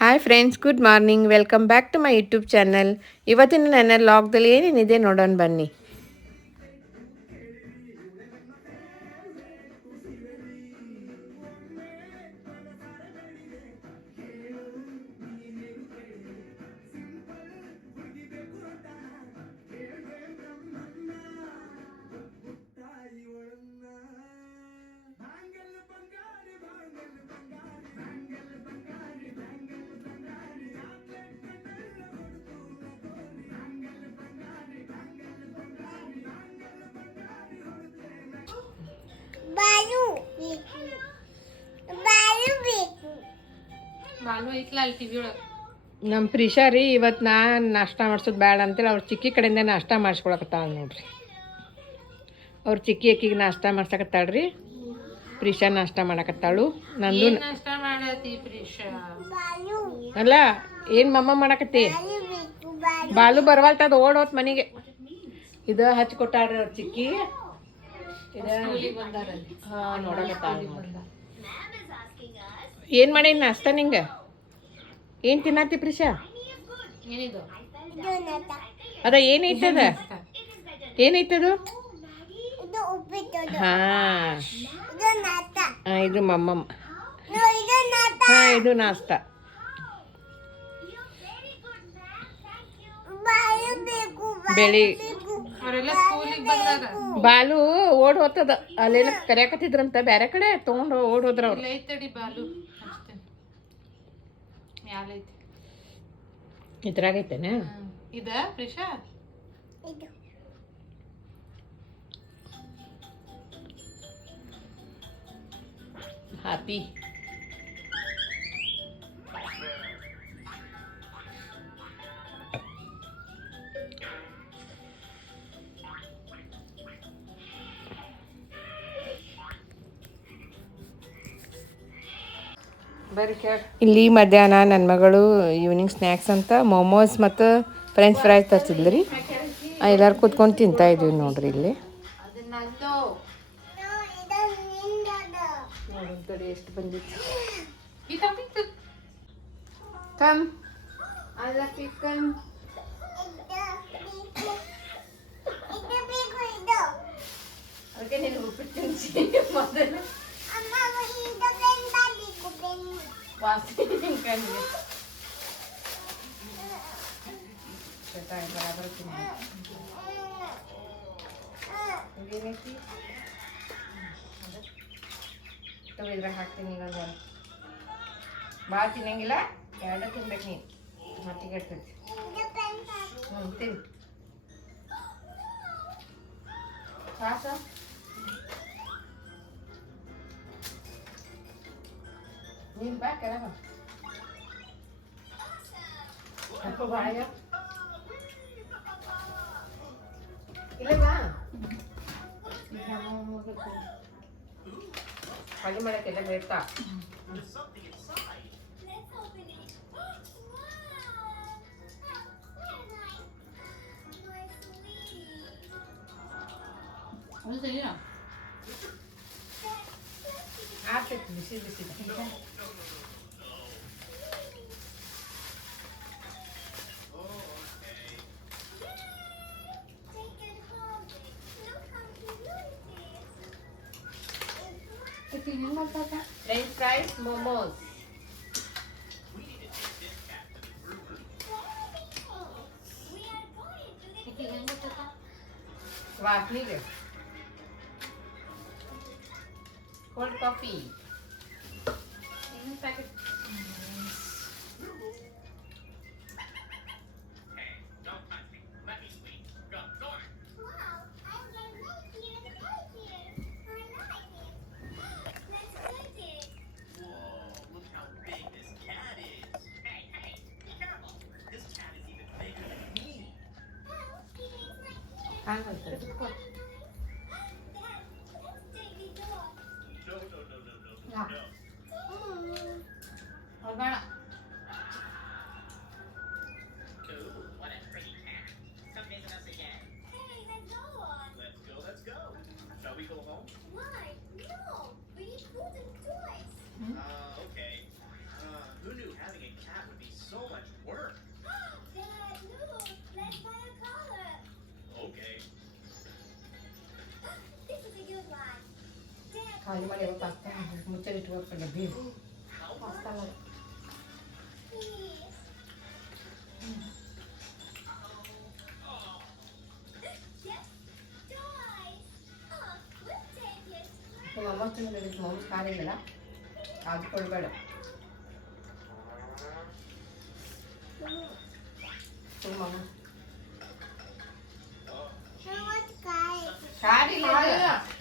Hi friends, good morning. Welcome back to my YouTube channel. ಇವತ್ತಿನ ನನ್ನ ಲಾಗ್ದಲ್ಲಿ ಏನೇನಿದೆ ನೋಡೋಣ ಬನ್ನಿ. ನಮ್ಮ ಪ್ರಿಷಾ ರೀ ಇವತ್ತು ನಾನು ನಾಷ್ಟ ಮಾಡ್ಸೋದು ಬೇಡ ಅಂತೇಳಿ ಅವ್ರ ಚಿಕ್ಕಿ ಕಡೆಯಿಂದ ನಾಷ್ಟ ಮಾಡಿಸ್ಕೊಳಕತ್ತಾಳ ನೋಡ್ರಿ. ಅವ್ರ ಚಿಕ್ಕಿ ಅಕ್ಕಿಗೆ ನಾಷ್ಟ ಮಾಡ್ಸಕತ್ತಾಳ್ರಿ. ಪ್ರಿಷಾ ನಾಷ್ಟ ಮಾಡಕತ್ತಾಳು. ನಂದು ಅಲ್ಲ, ಏನು ಮಮ್ಮ ಮಾಡಕತ್ತಿ? ಬಾಲು ಬರವಲ್ತದ, ಓಡೋತ್ ಮನೆಗೆ. ಇದು ಹಚ್ಕೊಟ್ಟಾಳ್ರಿ ಅವ್ರ ಚಿಕ್ಕಿ. ಹಾಂ, ನೋಡಕತ್ತಾಳ ನೋಡ್ರಿ. ಏನು ಮಾಡಿ ನಾಷ್ಟ ನಿಂಗೆ? ಏನು ತಿನ್ನತ್ತಿ ಪ್ರಿಷಾ? ಅದ ಏನೈತದ? ಏನೈತದು? ಹಾಂ, ಇದು ಮಮ್ಮಮ್ಮ. ಹಾಂ, ಇದು ನಾಷ್ಟ. ಬೆಳಿ ಬಾಲು ಓಡ್ ಹೋಗ್ತದ. ಅಲ್ಲೇನ ಕರ್ಯಾಕತ್ತಿದ್ರಂತ ಬ್ಯಾರೆ ಕಡೆ ತೊಗೊಂಡು ಓಡ್ ಹೋದ್ರ ಅವ್ರು. ಇದ್ರಾಗೈತೇನೆ ಇದ ಪ್ರಿಷಾ. ಹ್ಯಾಪಿ ಇಲ್ಲಿ ಮಧ್ಯಾಹ್ನ ನನ್ನ ಮಗಳು ಈವ್ನಿಂಗ್ ಸ್ನ್ಯಾಕ್ಸ್ ಅಂತ ಮೋಮೋಸ್ ಮತ್ತು ಫ್ರೆಂಚ್ ಫ್ರೈಸ್ ತರಿಸಿದ್ಲು ರೀ. ಎಲ್ಲರೂ ಕೂತ್ಕೊಂಡು ತಿಂತಾ ಇದ್ವಿ ನೋಡ್ರಿ. ಇಲ್ಲಿ ಎಷ್ಟು ಬಂದಿತ್ತು. ಕಮ್ ಅದಕ್ಕೆ ನೀನು ಉಪ್ಪಿಟ್ಟು ತಿನ್ಸಿ ಮೊದಲು ಏನೈತಿ ಇದ್ರಾಗ ಹಾಕ್ತೀನಿ. ಈಗ ಭಾಳ ತಿನ್ನಂಗಿಲ್ಲ, ಎರಡು ತಿನ್ಬೇಕು ನೀನು, ಮತ್ತಿಗೆ ಇರ್ತೈತಿ. ತಿನ್ ಸಾಸ. ನೀನು ಬಾ ಕೆಳಗ ಅಪ್ಪ ಬಾಯ ಇಲ್ಲ ಬಾ. ಹಾಗೆ ಮಾಡಕ್ಕೆಲ್ಲ ಬೇಡ್ತಾ ಆಗ್ತೈತಿ. ಬಿಸಿ ಬಿಸಿ French fries, momos. Waffle. Cold coffee. Packet. Shall we go home? Why? No. We need food and toys. Okay. Who knew having a cat would ಖಾಲಿ ಮಾಡಿ ಪಾಸ್ತಾ ಮುಚ್ಚಲ್ಲಿ ಇಟ್ಕೋಬೇಕು ಡಬ್ಬಿ ಪಾಸ್ತಾ ಮಾಡಿ ಮೊಮ್ಮಸ್ ಮೊಮ್ಮಸ್ ಖಾರ ಇಲ್ಲ ಅದು ಕೊಡಬೇಡ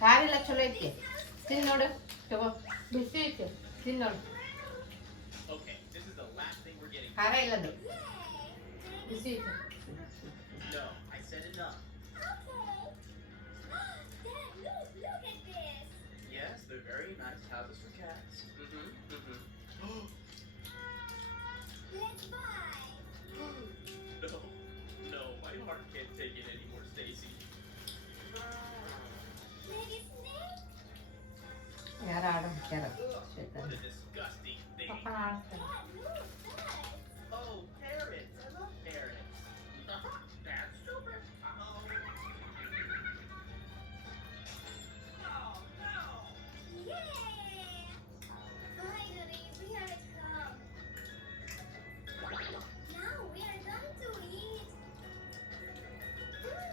ಕಾರಿಲ್ಲ ಚಲೋ ಐತಿ ತಿನ್ ನೋಡು ತಗೋ ಬಿಸಿ ಐತಿ ತಿನ್ ನೋಡು ಖಾರ ಇಲ್ಲದು ಬಿಸಿ ಐತಿ ಯಾರು ಆಡ ಹಾಕ್ಯಾರ ಪಪ್ಪ ಆಡ್ತಾರೆ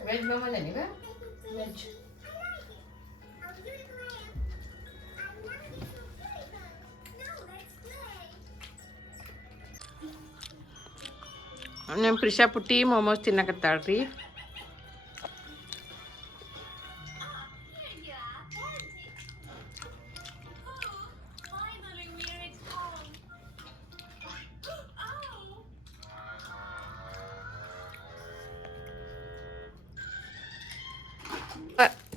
ವೆಜ್ ಬಂದ ನೀವ ವೆಜ್ ನಮ್ಮ ಪ್ರಿಷಾ ಪುಟ್ಟಿ ಮೊಮೋಸ್ ತಿನ್ನಕತ್ತಾಳ್ರಿ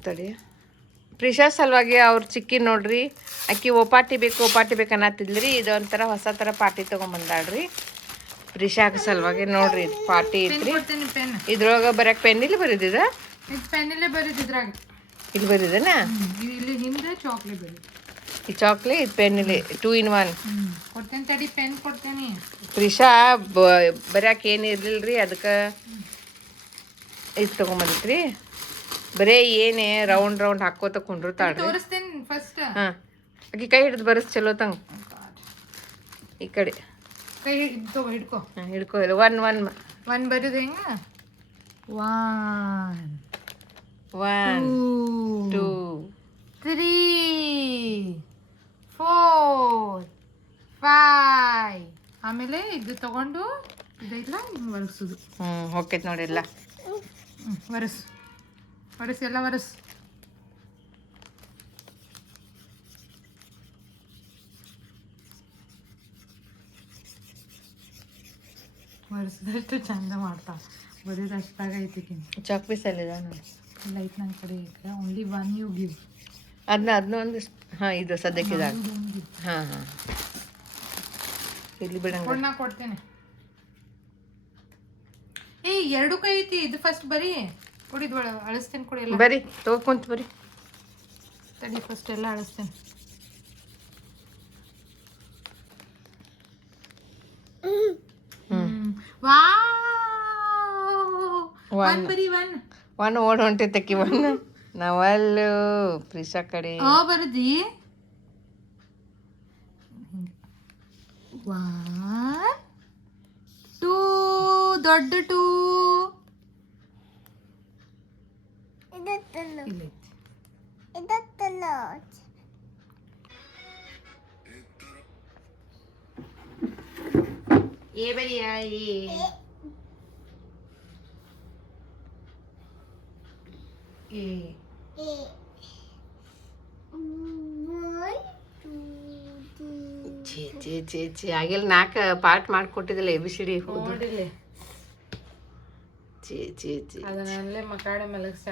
ತಡಿ ಪ್ರಿಷಾ ಸಲುವಾಗಿ ಅವ್ರ ಚಿಕ್ಕಿ ನೋಡ್ರಿ ಆಕಿ ಓಪಾಟಿ ಬೇಕು ಅನ್ನತ್ತಿದ್ರಿ ಇದೊಂಥರ ಹೊಸ ಥರ ಪಾಟಿ ತೊಗೊಂಬಂದಾಳ್ರಿ ಪ್ರಿಷಾಗ ಸಲುವಾಗಿ ನೋಡ್ರಿ ಪಾಟಿ ಐತ್ರಿ ಇದ್ರೊಳಗೆ ಬರಕ್ಕೆ ಪೆನ್ ಇಲ್ಲಿ ಬರೀದಿದ ಪೆನ್ನಲ್ಲೇ ಬರೀದಿದ್ರಾಗ ಇಲ್ಲಿ ಬರೀದನ ಇಲ್ಲಿ ಹಿಂದೆ ಚಾಕ್ಲೇಟ್ ಬರೀ ಈ ಚಾಕ್ಲೇಟ್ ಇದು ಪೆನ್ ಇಲ್ಲಿ 2 in 1 ಕೊಡ್ತೇನೆ ತಡಿ ಪೆನ್ ಕೊಡ್ತೇನೆ ಪ್ರಿಷಾ ಬರ್ಯಾಕೆ ಏನು ಇರ್ಲಿಲ್ರಿ ಅದಕ್ಕೆ ಇದು ತೊಗೊಂಬಂದಿತ್ರಿ ಬರೇ ಏನೇ ರೌಂಡ್ ಹಾಕೋತ ಕುಂಡಿರ್ತಾಳ್ರಿ ತೋರಿಸ್ತೇನೆ ಫಸ್ಟ್ ಹಾಂ ಆಕಿ ಕೈ ಹಿಡಿದು ಬರಸ್ ಚಲೋ ತಂಗ ಈ ಕಡೆ ಕೈ ಹಿಡ್ಕೊ ಹಿಡ್ಕೊ ಇಲ್ಲ ಒನ್ ಬರೋದು ಹೆಂಗ 1 2 3 4 5 ಆಮೇಲೆ ಇದು ತಗೊಂಡು ಇದೆಲ್ಲ ಹಿಂಗೆ ಒರೆಸೋದು ಹೋಗ್ತೈತೆ ನೋಡಿ ಎಲ್ಲ ಒರೆಸು ಎಲ್ಲ ಒರೆಸು ಒರೆಸಿದಷ್ಟು ಚಂದ ಮಾಡ್ತಾ ಬರೀದು ಅಷ್ಟಾಗೈತಿ ಚಾಕ್ ಪೀಸ್ ಅಲ್ಲಿದೆ ನೋಡಿ ಇಲ್ಲ ಐತೆ ನನ್ನ ಕಡೆ ಈಗ ಓನ್ಲಿ 1 ಯು ಗಿವ್ ಅದನ್ನ ಒಂದು ಹಾಂ ಇದು ಸದ್ಯಕ್ಕೆ ಇದೆ ಹಾಂ ಇಲ್ಲಿ ಬಿಡಂಗ ನಾ ಕೊಡ್ತೇನೆ ಎರಡು ಕೈ ಐತಿ ಇದು ಫಸ್ಟ್ ಬರೀ ಕೊಡಿದ್ ಒಳ ಅಳಿಸ್ತೇನೆ ಕೊಡಿ ಎಲ್ಲ ಬರೀ ತಗೋಕೊಂತ ಬರೀ ತಡಿ ಫಸ್ಟ್ ಎಲ್ಲ ಅಳಿಸ್ತೇನೆ ಒನ್ ಬರೀ ಒನ್ ಓಡ್ ಹೊಂಟೈತಕ್ಕಿ ಒನ್ ನಾವಲ್ಲು ಪ್ರಿಷಾ ಕಡೆ ಬರದಿ 1 2 ದೊಡ್ಡ 2 ये बढ़िया ಛೇ ಆಗಿಲ್ಲ 4 ಪಾರ್ಟ್ ಮಾಡಿಕೊಟ್ಟಿದ್ದಿಲ್ಲ ABCD ನೋಡಿಲ್ಲ ಛೇ ಅದನ್ನಲ್ಲೇ ಮಕಾಡೆ ಮಲಗ್ಸ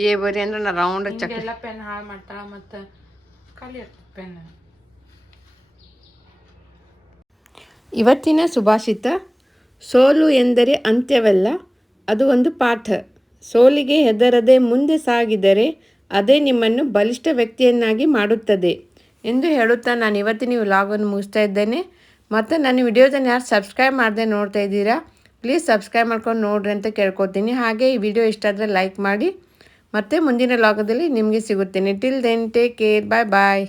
ಏ ಬರೀ ಅಂದ್ರೆ ನಾ ರೌಂಡ್ ಎಲ್ಲ ಪೆನ್ ಹಾಳು ಮಾಡ್ತಾಳ ಮತ್ತು ಖಾಲಿ ಇರ್ತದೆ ಪೆನ್ ಇವತ್ತಿನ ಸುಭಾಷಿತ ಸೋಲು ಎಂದರೆ ಅಂತ್ಯವಲ್ಲ ಅದು ಒಂದು ಪಾಠ ಸೋಲಿಗೆ ಹೆದರದೆ ಮುಂದೆ ಸಾಗಿದರೆ ಅದೇ ನಿಮ್ಮನ್ನು ಬಲಿಷ್ಠ ವ್ಯಕ್ತಿಯನ್ನಾಗಿ ಮಾಡುತ್ತದೆ ಎಂದು ಹೇಳುತ್ತಾ ನಾನು ಇವತ್ತಿನ ವ್ಲಾಗನ್ನು ಮುಗಿಸ್ತಾ ಇದ್ದೇನೆ ಮತ್ತು ನನ್ನ ವಿಡಿಯೋದನ್ನು ಯಾರು ಸಬ್ಸ್ಕ್ರೈಬ್ ಮಾಡದೆ ನೋಡ್ತಾ ಇದ್ದೀರಾ ಪ್ಲೀಸ್ ಸಬ್ಸ್ಕ್ರೈಬ್ ಮಾಡ್ಕೊಂಡು ನೋಡ್ರಿ ಅಂತ ಕೇಳ್ಕೊತೀನಿ ಹಾಗೆ ಈ ವಿಡಿಯೋ ಇಷ್ಟ ಆದರೆ ಲೈಕ್ ಮಾಡಿ ಮತ್ತು ಮುಂದಿನ ಲಾಗದಲ್ಲಿ ನಿಮಗೆ ಸಿಗುತ್ತೇನೆ. ಟಿಲ್ ದೆನ್ ಟೇಕ್ ಕೇರ್, ಬಾಯ್ ಬಾಯ್.